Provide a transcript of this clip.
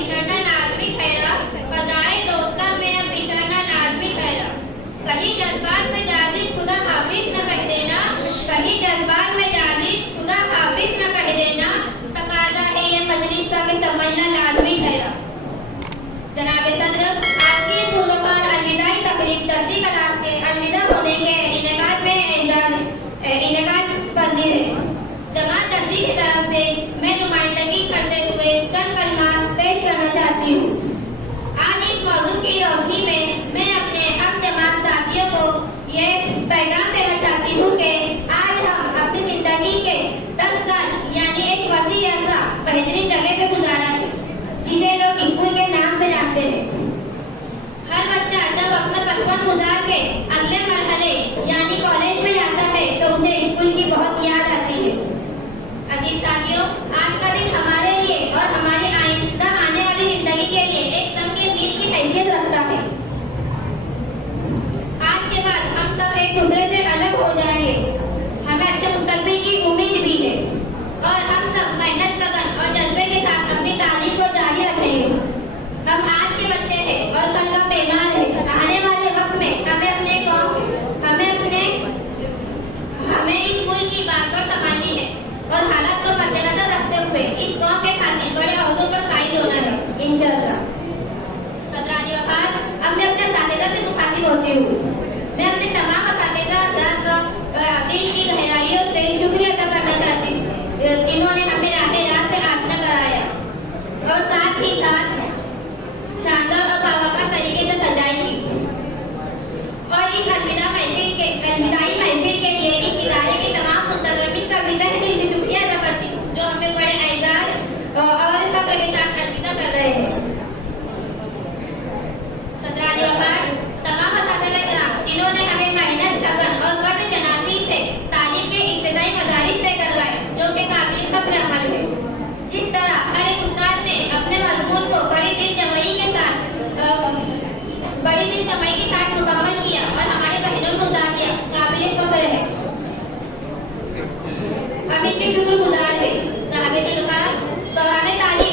बिछड़ना लाजमी ठहरा, फजाए दोस्ता में अब बिछड़ना लाजमी ठहरा। कहीं जज्बात में जाजिद खुदा हाफिज न कह देना, कहीं जज्बात में जाजिद खुदा हाफिज न कह देना, तकाजा है ये मजलिस का कि समझना लाजमी ठहरा। जनाब सदर, आज की पूर्वकाल अलविदाई तकरीब 10वीं क्लास के अलविदा होने के इनेकाद में इनेकाद पजीर है। जमात 10वीं की तरफ से मैं नुमाइंदगी करते हुए चंद कलमात पेश करना चाहती हूँ। आज इस मौजू की रोशनी में मैं अपने हम जमात साथियों को ये पैगाम देना चाहती हूँ कि आज हम अपनी जिंदगी के 10 साल यानी एक वसी अरसा बेहतरीन जगह पे गुजारा है, जिसे लोग स्कूल के नाम से जानते हैं। हर बच्चा जब अपना बचपन गुजार के अगले मरहले यानी कॉलेज में जाता है तो उसे स्कूल की बहुत याद आती है। अजीज साथियों, आज का दिन हमारे लिए और हमारी आइंदा आने वाली जिंदगी के लिए एक संग के मील की हैसियत रखता है। आज के बाद हम सब एक दूसरे से अलग हो जाएंगे, हमें अच्छे मुस्तकबिल की उम्मीद भी है और हम सब मेहनत लगन और जज्बे के साथ अपनी तालीम को जारी रखेंगे। हम आज के बच्चे हैं और कल का बेमार है। आने वाले वक्त में हमें अपने कौम हमें इस मुल्क की बात को संभालनी है और हालात को मद्देनजर रखते हुए इस कौम के खातिर बड़े ओहदों पर फाइज होना है इंशाअल्लाह। सदरानी वफात, अब मैं अपने साथीदार से मुखातिब होती हूँ। मैं अपने तमाम साथीदार का दिल की गहराइयों से शुक्रिया अदा करना चाहती हूँ जिन्होंने हमें रात से आशना कराया और साथ ही साथ शानदार और बावका तरीके से सजाई थी। और इस अलविदाई महफिल के लिए इस इदारे के तमाम मुंतज़मीन का भी तहे दिल से शुक्रिया अदा करती हूँ जो हमें बड़े एजाज़ और फख्र के साथ अलविदा कर रहे हैं। सदरानी वफात, तमाम असातिज़ा इकराम जिन्होंने हमें मेहनत लगन और फर्द शनासी से तालीम के इब्तिदाई मदारिस तय करवाए जो कि काबिल फख्र अमल है। जिस तरह हर एक उस्ताद ने अपने मज़मून को बड़ी दिल जमई के साथ मुकम्मल किया और हमारे ज़हनों में उतार दिया, काबिल फख्र है। हम इनके शुक्रगुजार हैं। साहिब-ए-दिल का दौरान तालीम